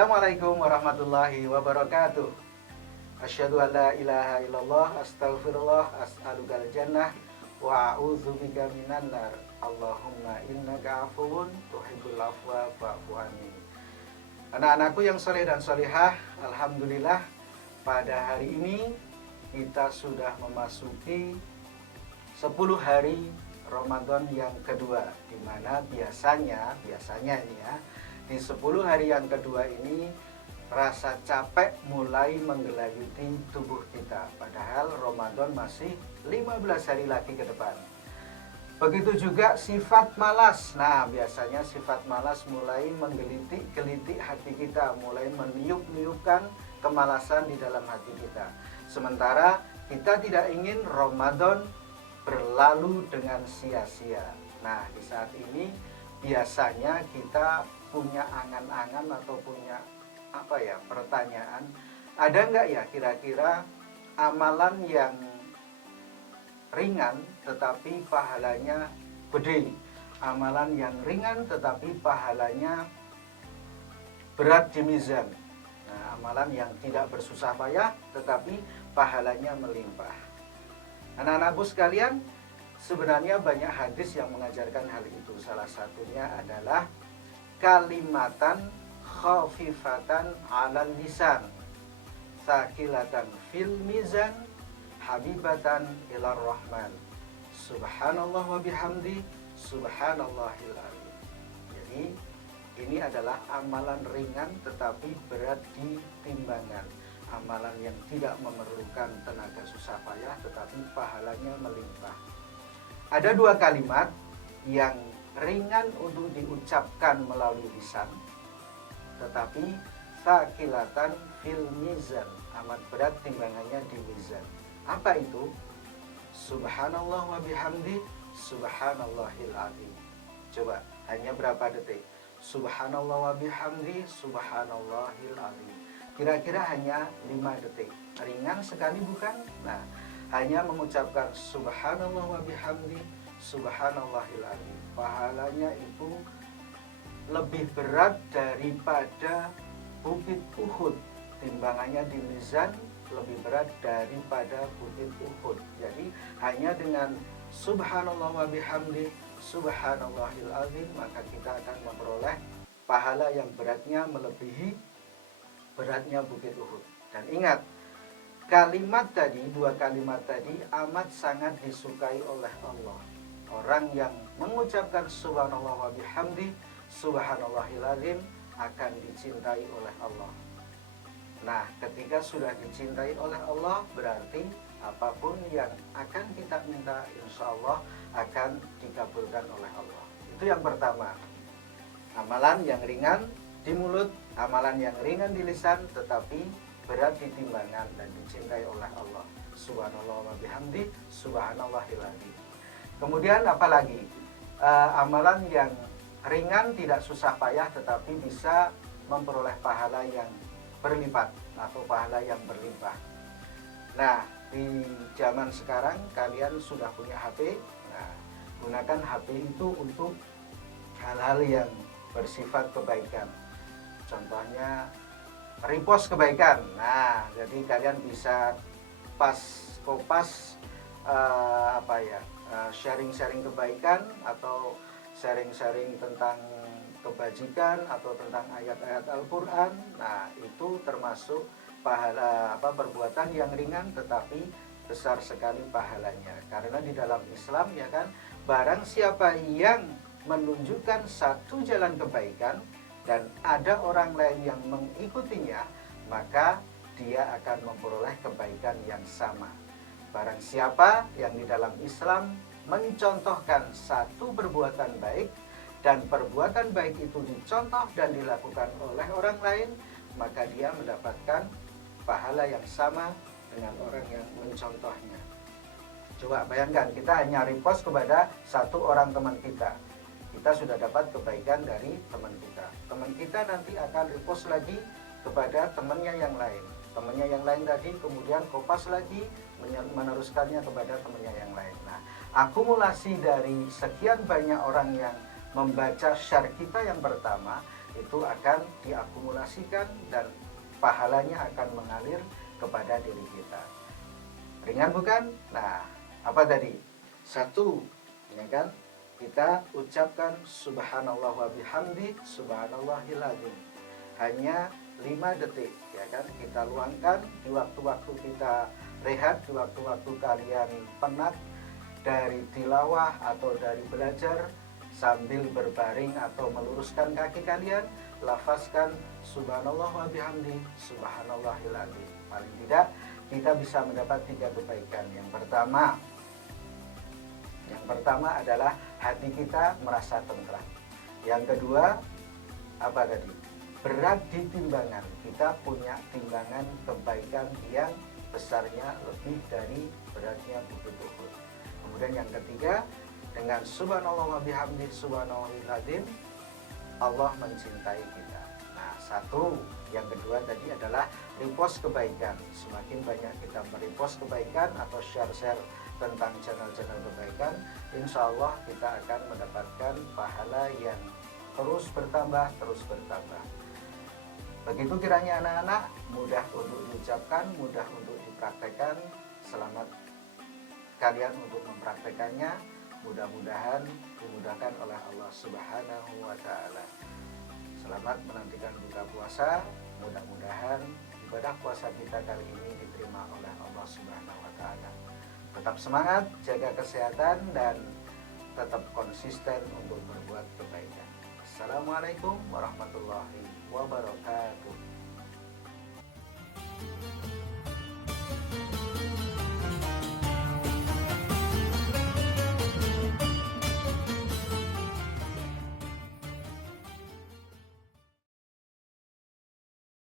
Assalamualaikum warahmatullahi wabarakatuh. Asyhadu an la ilaha illallah, astaghfirullah, as'alukal jannah wa a'udzubika minan nar. Allahumma innaka afuwun tuhibbul afwa fa'fu anni. Anak-anakku yang soleh dan solehah, alhamdulillah pada hari ini kita sudah memasuki 10 hari Ramadan yang kedua, di mana biasanya ini ya, di 10 hari yang kedua ini rasa capek mulai menggelayuti tubuh kita. Padahal Ramadan masih 15 hari lagi ke depan. Begitu juga sifat malas. Nah, biasanya sifat malas mulai menggelitik hati kita, mulai meniup-niupkan kemalasan di dalam hati kita. Sementara kita tidak ingin Ramadan berlalu dengan sia-sia. Nah, di saat ini biasanya kita punya angan-angan atau punya pertanyaan, ada nggak ya kira-kira amalan yang ringan tetapi pahalanya gede, amalan yang ringan tetapi pahalanya berat di mizan. Nah, amalan yang tidak bersusah payah tetapi pahalanya melimpah. Anak-anakku sekalian, sebenarnya banyak hadis yang mengajarkan hal itu. Salah satunya adalah kalimatan khafifatan 'alal lisan, sakilatan fil mizan, habibatan ilar rahman. Subhanallah wa bihamdi, subhanallahil azim. Jadi ini adalah amalan ringan tetapi berat di timbangan. Amalan yang tidak memerlukan tenaga susah payah tetapi pahalanya melimpah. Ada dua kalimat yang ringan untuk diucapkan melalui lisan, tetapi sakilatan fil mizan, amat berat timbangannya di mizan. Apa itu? Subhanallah wa bihamdi, subhanallahil azim. Coba, hanya berapa detik? Subhanallah wa bihamdi, subhanallahil azim. Kira-kira hanya 5 detik. Ringan sekali bukan? Nah, hanya mengucapkan subhanallah wa bihamdi, subhanallahil azim. Pahalanya itu lebih berat daripada bukit Uhud. Timbangannya di mizan lebih berat daripada bukit Uhud. Jadi hanya dengan subhanallah wa bihamdi, subhanallahil azim, maka kita akan memperoleh pahala yang beratnya melebihi beratnya bukit Uhud. Dan ingat, dua kalimat tadi amat sangat disukai oleh Allah. Orang yang mengucapkan subhanallah wa bihamdi, subhanallahil azim akan dicintai oleh Allah. Nah, ketika sudah dicintai oleh Allah, berarti apapun yang akan kita minta, insya Allah akan dikabulkan oleh Allah. Itu yang pertama. Amalan yang ringan di mulut, amalan yang ringan di lisan, tetapi berat di timbangan dan dicintai oleh Allah. Subhanallah wa bihamdi, subhanallahil azim. Kemudian apalagi? Amalan yang ringan tidak susah payah tetapi bisa memperoleh pahala yang berlipat atau pahala yang berlimpah. Nah, di zaman sekarang kalian sudah punya HP. Nah, gunakan HP itu untuk hal-hal yang bersifat kebaikan. Contohnya repost kebaikan. Nah, jadi kalian bisa kopas sharing-sharing kebaikan atau sharing-sharing tentang kebajikan atau tentang ayat-ayat Al-Quran. Nah, itu termasuk perbuatan yang ringan tetapi besar sekali pahalanya. Karena di dalam Islam ya kan, barang siapa yang menunjukkan satu jalan kebaikan dan ada orang lain yang mengikutinya, maka dia akan memperoleh kebaikan yang sama. Barang siapa yang di dalam Islam mencontohkan satu perbuatan baik dan perbuatan baik itu dicontoh dan dilakukan oleh orang lain, maka dia mendapatkan pahala yang sama dengan orang yang mencontohnya. Coba bayangkan, kita hanya repost kepada satu orang teman kita, kita sudah dapat kebaikan dari teman kita. Teman kita nanti akan repost lagi kepada temannya yang lain. Temannya yang lain tadi kemudian kopas lagi, meneruskannya kepada temannya yang lain. Nah, akumulasi dari sekian banyak orang yang membaca share kita yang pertama itu akan diakumulasikan dan pahalanya akan mengalir kepada diri kita. Ringan bukan? Nah, apa tadi? Satu, ya kan? Kita ucapkan subhanallah wa bihamdi subhanallahil azim. Hanya 5 detik, ya kan? Kita luangkan di waktu-waktu kita rehat, di waktu-waktu kalian penat dari tilawah atau dari belajar, sambil berbaring atau meluruskan kaki kalian, lafazkan subhanallah wa bihamdi subhanallahil azim. Paling tidak kita bisa mendapat 3 kebaikan. Yang pertama adalah hati kita merasa tenteram. Yang kedua, apa tadi? Berat di timbangan. Kita punya timbangan kebaikan yang besarnya lebih dari beratnya bukit Uhud. Kemudian yang ketiga, dengan subhanallah wa bihamdi subhanallahil azim, Allah mencintai kita. Nah, satu, yang kedua tadi adalah repost kebaikan. Semakin banyak kita merepost kebaikan atau share-share tentang channel-channel kebaikan, insya Allah kita akan mendapatkan pahala yang terus bertambah. Begitu kiranya anak-anak, mudah untuk diucapkan, mudah untuk dipraktekkan. Selamat kalian untuk mempraktekannya. Mudah-mudahan dimudahkan oleh Allah Subhanahu wa Ta'ala. Selamat menantikan buka puasa. Mudah-mudahan ibadah puasa kita kali ini diterima oleh Allah Subhanahu wa Ta'ala. Tetap semangat, jaga kesehatan, dan tetap konsisten untuk berbuat kebaikan. Assalamualaikum warahmatullahi wabarakatuh.